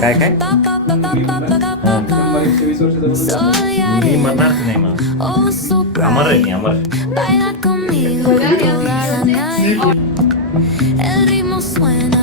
काय काय मी म्हणणारच नाही मग अमर आहे मी अमर El ritmo suena